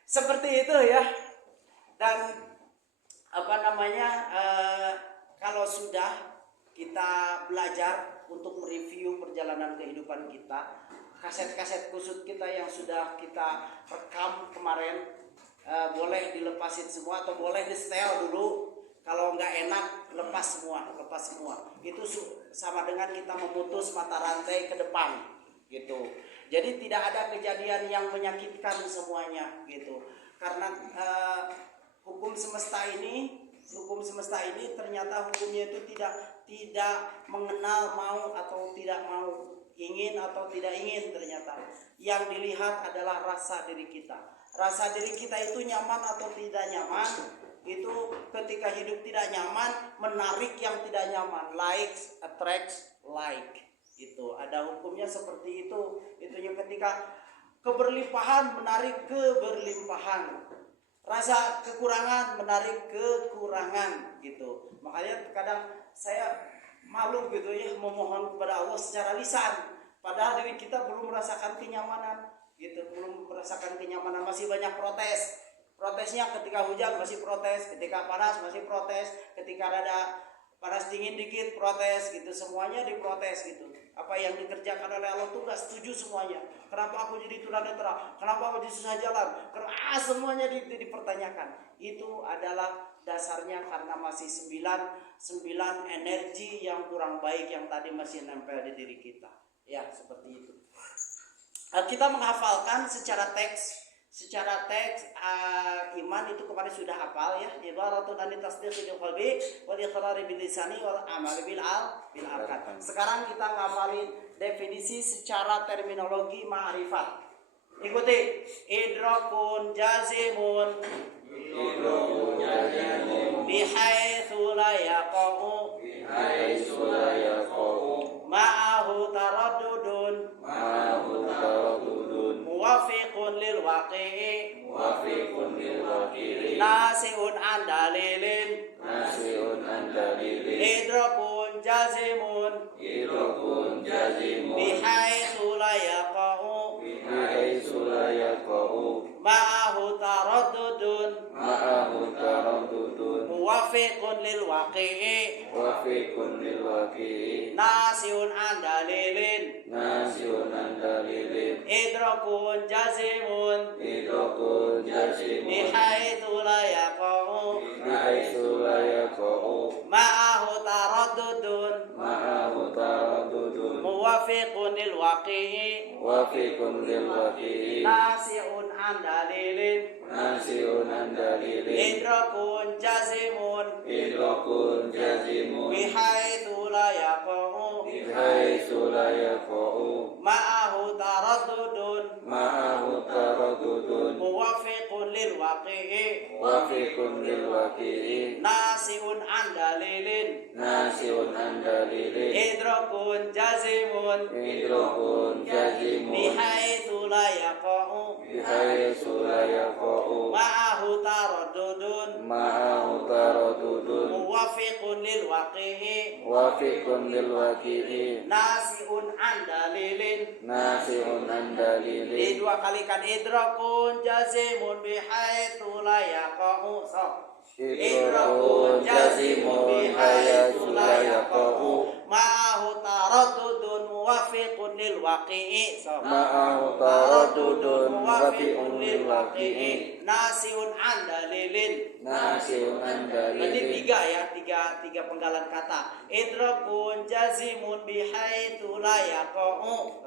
Seperti itu ya. Dan kalau sudah kita belajar untuk mereview perjalanan kehidupan kita, kaset-kaset kusut kita yang sudah kita rekam kemarin, boleh dilepasin semua atau boleh di setel dulu. Kalau nggak enak lepas semua. Itu sama dengan kita memutus mata rantai ke depan gitu. Jadi tidak ada kejadian yang menyakitkan semuanya gitu. Karena hukum semesta ini ternyata hukumnya itu tidak mengenal mau atau tidak mau, ingin atau tidak ingin. Ternyata yang dilihat adalah rasa diri kita. Rasa diri kita itu nyaman atau tidak nyaman. Itu ketika hidup tidak nyaman, menarik yang tidak nyaman. Like attracts like. Itu ada hukumnya seperti itu. Itunya ketika keberlimpahan menarik keberlimpahan. Rasa kekurangan menarik kekurangan gitu. Makanya kadang saya malu gitu ya memohon kepada Allah secara lisan, padahal diri kita belum merasakan kenyamanan gitu, masih banyak protesnya. Ketika hujan masih protes, ketika panas masih protes, ketika ada panas dingin dikit protes gitu, semuanya diprotes gitu. Apa yang dikerjakan oleh Allah tuh gak setuju semuanya. Kenapa aku jadi tunanetra? Kenapa aku jadi susah jalan? Karena semuanya dipertanyakan. Itu adalah dasarnya karena masih 9 energi yang kurang baik yang tadi masih nempel di diri kita. Ya seperti itu. Kita menghafalkan secara teks iman itu kemarin sudah hafal ya. Ibaratun an tasdiqi bil qalbi wal iqrari bil lisani wal amal bil arkan. Sekarang kita ngafalin definisi secara terminologi ma'rifat. Ikuti. Idrakun jazimun bihaitsu la yaqau ma'ahu taraddudun muwafiqun lil waqi'i nasi'un an dalilin idrakun jazimun bihaitsu la yaqau ma'ahu taraddudun muwafiqun lil waqi'i nasi'un an dalilin idrakun jazimun bihaitsu la yaqau ma'ahu taraddudun muwafiqun lil waqi'i nasi'un an dalilin idrakun jazimun bihaitsu la yaqau ma'ahu taraddudun muwafiqun lil waqi'i nasi'un an dalilin idrakun jazimun bihaitsu la yaqau ma'ahu taraddudun muwafiqun lil waqi'i nasi'un an dalilin. Di dua kali kan idrakun jazimun bihaitsu la yaqau idrakun jazimun bihaitsu la yaqau ma'ahu muwafiqun lil waqi'i. Ma'ahu taraddudun muwafiqun lil waqi'i. Nasiun an dalilin. Nasiun an Berarti dalilin. tiga penggalan kata. Idrakun jazimun bihaitsu la yaqa'u.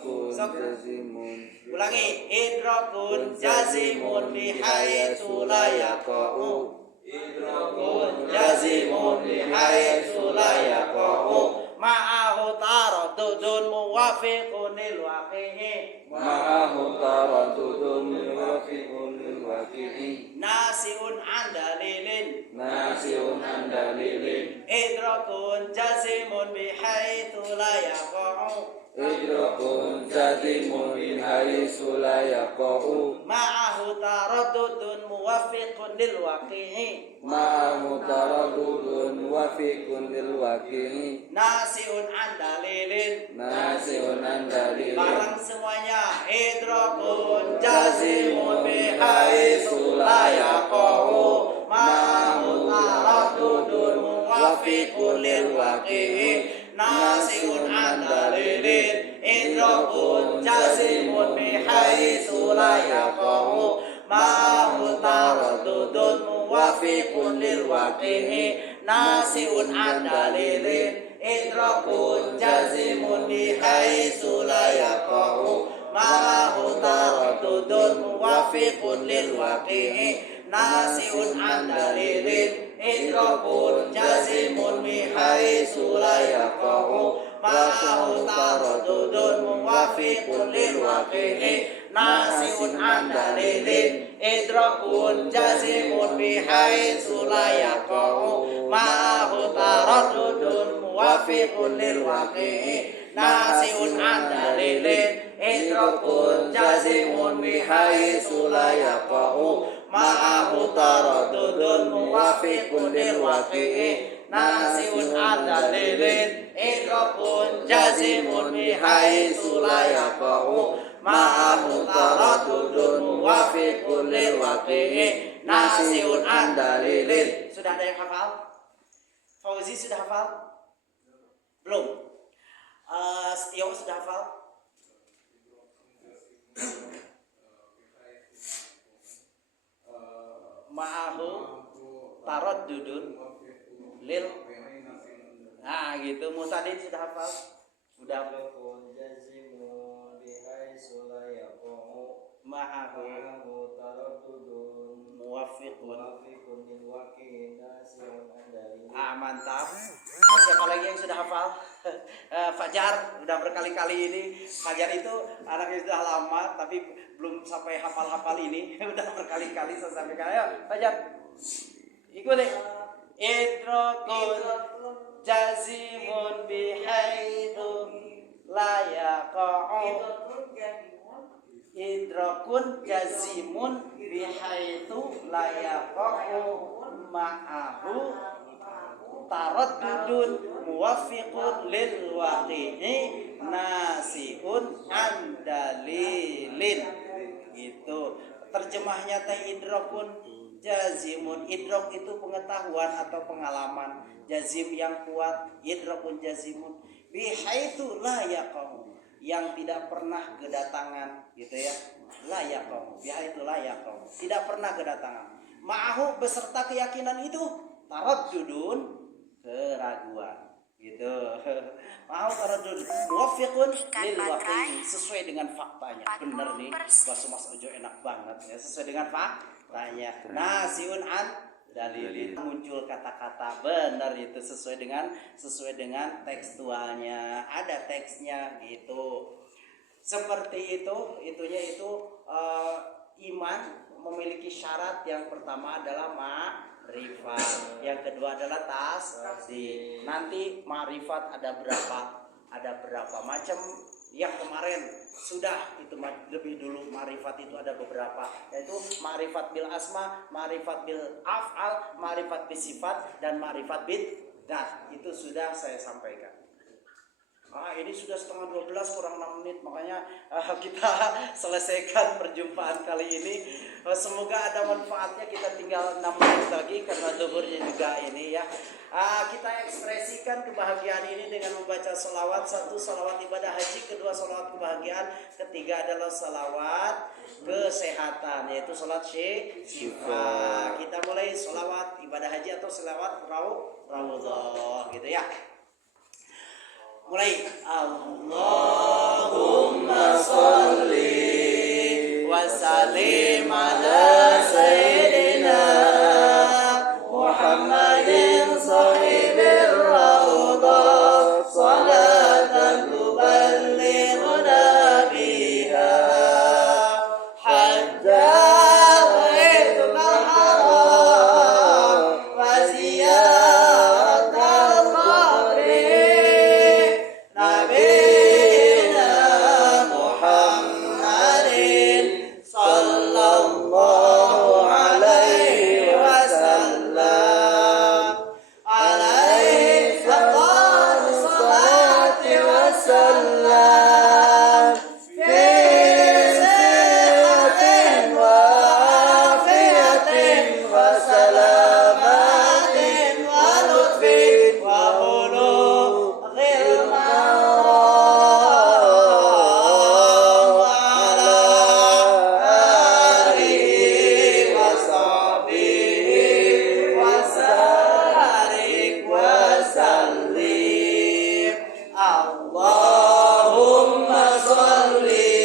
Kun jazimun. Ulangi. Idrakun jazimun bihaitsu la yaqa'u. Idrakun jazimun bihaitsu la yaqa'u. Ma'ahu taraddudun muwafiqun lil waqi'i. Ma'ahu taraddudun muwafiqun lil waqi'i. Nasiun an dalilin. Nasiun an dalilin. Idrakun jazimun bihaitsu la yaqa'u. Idrakun jazimun bihaitsu la yaqa'u. Ma'ahu taraddudun muwafiqun lil waqi'i. Ma'ahu taraddudun muwafiqun lil waqi'i. Nasiun an dalilin. Nasiun an dalilin. Barang semuanya. Idrakun jazimun bihaitsu la yaqa'u. Ma'ahu taraddudun muwafiqun lil waqi'i. Nasiun an dalilin. Idrakun jazimun bihaitsu la yaqa'u. Ma'ahu taraddudun muwafiqun lil waqi'i. Nasiun an dalilin. Idrakun jazimun bihaitsu la yaqa'u. Ma'ahu taraddudun muwafiqun lil waqi'i. Nasiun an dalilin. Idrakun jazimun bihaitsu la yaqa'u. Ma'ahu taraddudun muwafiqun lil waqi'i. Nasiun an dalilin. Idrakun jazimun bihaitsu la yaqa'u. Ma'ahu taraddudun muwafiqun lil waqi'i. Nasiun an dalilin. Idrakun jazimun bihaitsu la yaqa'u. Ma'ahu taraddudun muwafiqun lil waqi'i. Nasiun an dalilin. Idrakun jazimun bihaitsu la yaqa'u. Ma'ahu taraddudun muwafiqun lil waqi'i. Nasiun an dalilin. Sudah ada yang hafal? Fauzi sudah hafal? Belum? Setio sudah hafal? Ma'ahu taraddudun lil. Nah gitu. Musadin sudah hafal? Udah. Ma'ahu taraddudun muwafiqun lil waqi'i. Mantap. Siapa lagi yang sudah hafal? Fajar udah berkali-kali ini. Fajar itu anaknya sudah lama tapi belum sampai hafal-hafal ini. Udah berkali-kali saya sampaikan. Ayo Fajar, ikuti. Idrakun jazimun bihaitsu la yaqa'u. Idrakun jazimun bihaitsu la yaqa'u. Ma'ahu taraddudun muwafiqun lil waqi'i. Nasiun an dalilin. Gitu. Terjemahnya teh idrakun jazimun. Idrak itu pengetahuan atau pengalaman. Jazim yang kuat. Idrakun jazimun bihaitsu la yaqa'u. Yang tidak pernah kedatangan, gitu ya. La yaqa'u. Bihaitsu la yaqa'u. Tidak pernah kedatangan. Ma'ahu beserta keyakinan itu taraddudun, keraguan, gitu. Ma'ahu taraddudun muwafiqun lil waqi'i, sesuai dengan faktanya. Bener nih, bahasa Mas Ojo enak banget ya, sesuai dengan faktanya. Nasiun an dalilin, muncul kata-kata benar itu sesuai dengan tekstualnya, ada teksnya gitu. Seperti itunya itu iman memiliki syarat. Yang pertama adalah ma'rifat, yang kedua adalah tasdik. Nanti ma'rifat ada berapa macam. Yang kemarin sudah itu lebih dulu ma'rifat itu ada beberapa, yaitu ma'rifat bil asma, ma'rifat bil af'al, ma'rifat bil sifat, dan ma'rifat bil dat. Itu sudah saya sampaikan. Ini sudah setengah 12 kurang 6 menit, makanya kita selesaikan perjumpaan kali ini. Semoga ada manfaatnya. Kita tinggal 6 menit lagi karena zuhurnya juga ini ya. Kita ekspresikan kebahagiaan ini dengan membaca salawat. Satu, salawat ibadah haji. Kedua, salawat kebahagiaan. Ketiga adalah salawat kesehatan, yaitu salat syifa. Kita mulai salawat ibadah haji atau salawat raudhah gitu ya. Mulai. Allahumma sholli wa sallim ala sayyidina Muhammadin sahibir raudhah salatan tuballighuna biha hatta baitul haram wa ziyaratal qabri Nabiyina Muhammadin sallallahu alaihi wasallam alaihi afdalus salati wassalam fi sihhatin wa afiyatin wa salamatin wa lutfin wa bulughil maram ala alihi wa sahbihi wa sarik wa sallim. Allahumma sholli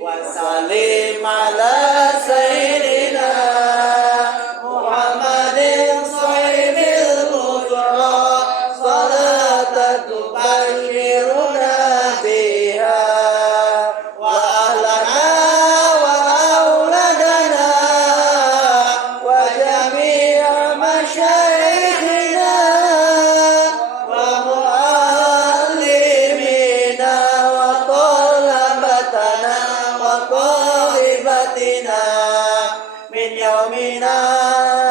wa sallim ala sayyidina Muhammadin sahibil ghufran salatan tubashiruna biha wa ahlana wa auladana wa jami'a masyayikhina wa muallimina wa talabatana wa talibatina min yaumina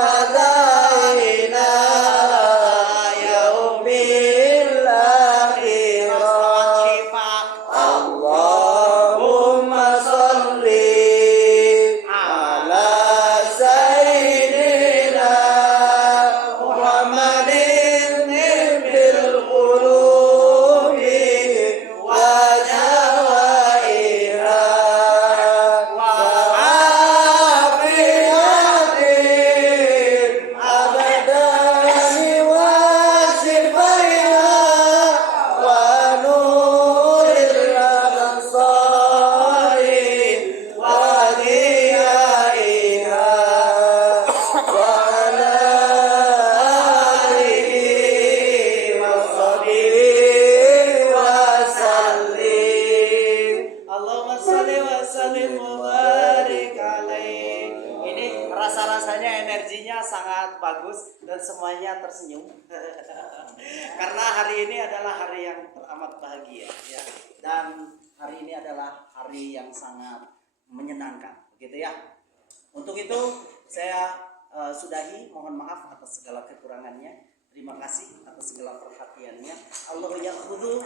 hadha ila yaumil akhirah. Allahumma sholli ala sayyidina Muhammadin bil qulubi wa jawaiha wa afiyatin abadani wa sifaiha wa nuril absari wa diyaiha wa ala alihi wa sahbihi wa sallim. Allahumma sholli wa sallim wa barik alaih. Ini rasa-rasanya energinya sangat bagus dan semuanya tersenyum. Karena hari ini adalah hari yang teramat bahagia ya. Dan hari ini adalah hari yang sangat menyenangkan, begitu ya. Untuk itu saya sudahi, mohon maaf atas segala kekurangannya. Terima kasih atas segala perhatiannya. Allahu ya'khudhu